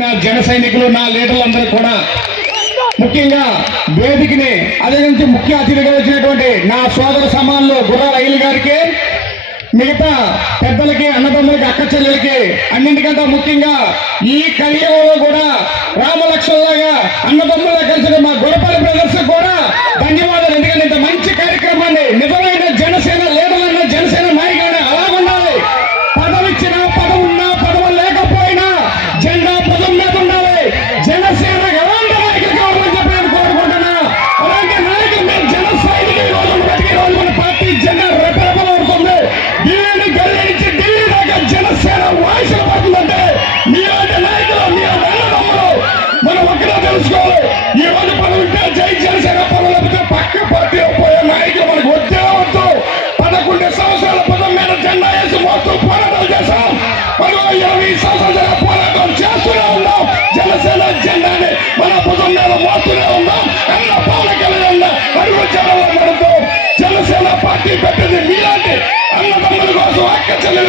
నా జన సైనికులు నా లీడర్లందరూ కూడా ముఖ్యంగా వేదికని అదే నుంచి ముఖ్య అతిథిగా వచ్చినటువంటి నా సోదర సమానులు గుర్రా రైలు గారికి మిగతా పెద్దలకి అన్నదమ్ములకి అక్క చెల్లెలకి అన్నింటికంటే ముఖ్యంగా ఈ కలియుగంలో కూడా రామలక్ష్మణలాగా అన్నదమ్ములా కలిసిన మా గురపల్లి బ్రదర్స్ కూడా ధన్యవాదాలు. ఎందుకంటే ఇంత మంచి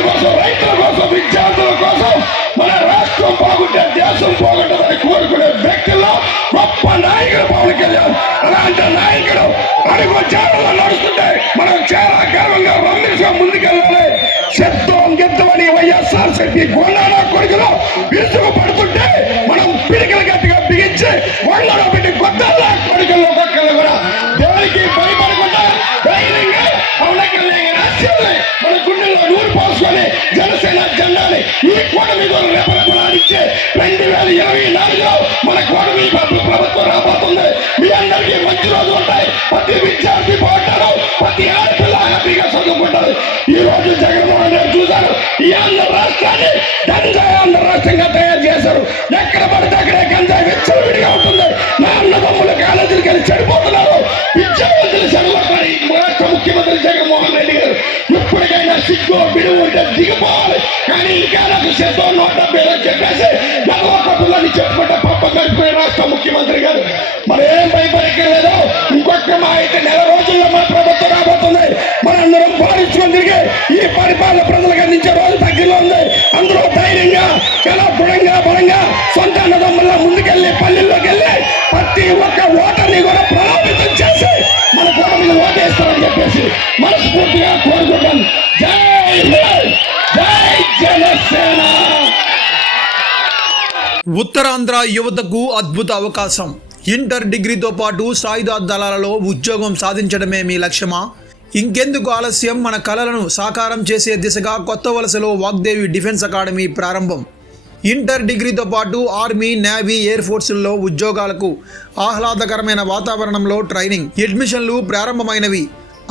కోసం రైతుల కోసం విద్యార్థుల కోసం మన రాష్ట్రం బాగుంటే దేశం బాగుంటుందని కోరుకునే వ్యక్తుల్లో గొప్ప నాయకుడు పవన్ కళ్యాణ్. అలాంటి నాయకుడు అడుగు జాడలో నడుస్తుంటే మనం చాలా గర్వంగా రమేష్గా ముందుకెళ్ళాలి. శబ్దం గెత్తమని వైఎస్ఆర్ శక్తి గొండాల కొడుకులో విరుచుకు పడుతుంటే మనం పిడికల గట్టిగా బిగించి గొండలో పెట్టి కొత్తల్లా కొడుకులు ఒక్కొక్కరు కూడా. దేవునికి భయపడకుండా ధైర్యంగా పవన్ కళ్యాణ్ రాష్ట్రాన్ని జనసేన జెండాని ఈ కోట మీద రేపరేపలాడించే రెండు వేల ఇరవై నాలుగులో మన కోట మీద ప్రభుత్వం రాబోతుంది. మీ అందరికీ మంచి రోజులు ఉంటాయి. ప్రతి విద్యార్థి బాగుంటారు ప్రతి ఆడపిల్ల హ్యాపీగా చదువుకుంటారు ఈ రోజు జగన్మోహన్ రెడ్డి చూశారు. ఈ ఆంధ్ర రాష్ట్రాన్ని గంజాయి ఆంధ్ర రాష్ట్రంగా తయారు చేశారు. ఎక్కడ పడితే అక్కడే గంజాయి విచ్చలవిడిగా ఉంటుంది. నా అన్నదమ్ముల కాలేజీలకు వెళ్ళి చెడిపో ఇప్పటికైనా ఉంటే దిగిపోవాలి కానీ ఇంకా నాకు సిద్ధం నోట పేరు చెప్పేసి గర్వ చెప్పుకుంటే పప్ప గడిపోయే రాష్ట్ర ముఖ్యమంత్రి గారు మరి ఏం భయపడక్కర్లేదు ఇంకొక మా అయితే నెల రోజుల్లో మా ప్రభుత్వం రాబోతుంది మనందరం పాలించుకొని తిరిగి ఈ పరిపాలన ప్రజలకు అందించే రోజు దగ్గరలో ఉంది అందరూ ధైర్యంగా చాలా దృఢంగా బలంగా సొంత అన్నదమ్ముల ముందుకెళ్ళి పల్లెల్లోకి వెళ్ళి ప్రతి ఒక్క ఓటర్ని కూడా ప్రభావితం చేసి మన కోట మీద ఓటేస్తామని చెప్పేసి మనస్ఫూర్తిగా కోరుకుంటున్నాం ఉత్తరాంధ్ర యువతకు అద్భుత అవకాశం. ఇంటర్ డిగ్రీతో పాటు సాయుధ దళాలలో ఉద్యోగం సాధించడమే మీ లక్ష్యమా? ఇంకెందుకు ఆలస్యం? మన కళలను సాకారం చేసే దిశగా కొత్త వలసలో వాగ్దేవి డిఫెన్స్ అకాడమీ ప్రారంభం. ఇంటర్ డిగ్రీతో పాటు ఆర్మీ నేవీ ఎయిర్ ఫోర్సుల్లో ఉద్యోగాలకు ఆహ్లాదకరమైన వాతావరణంలో ట్రైనింగ్ అడ్మిషన్లు ప్రారంభమైనవి.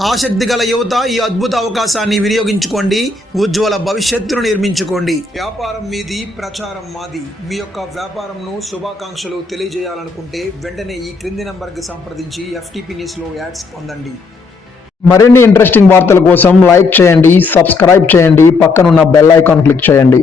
ఆసక్తి గల యువత ఈ అద్భుత అవకాశాన్ని వినియోగించుకోండి. ఉజ్వల భవిష్యత్తును నిర్మించుకోండి. వ్యాపారం మీది ప్రచారం మాది. మీ యొక్క వ్యాపారంను శుభాకాంక్షలు తెలియజేయాలనుకుంటే వెంటనే ఈ క్రింది నంబర్కి సంప్రదించి ఎఫ్టీపీ న్యూస్లో యాడ్స్ పొందండి. మరిన్ని ఇంట్రెస్టింగ్ వార్తల కోసం లైక్ చేయండి సబ్స్క్రైబ్ చేయండి పక్కనున్న బెల్ ఐకాన్ క్లిక్ చేయండి.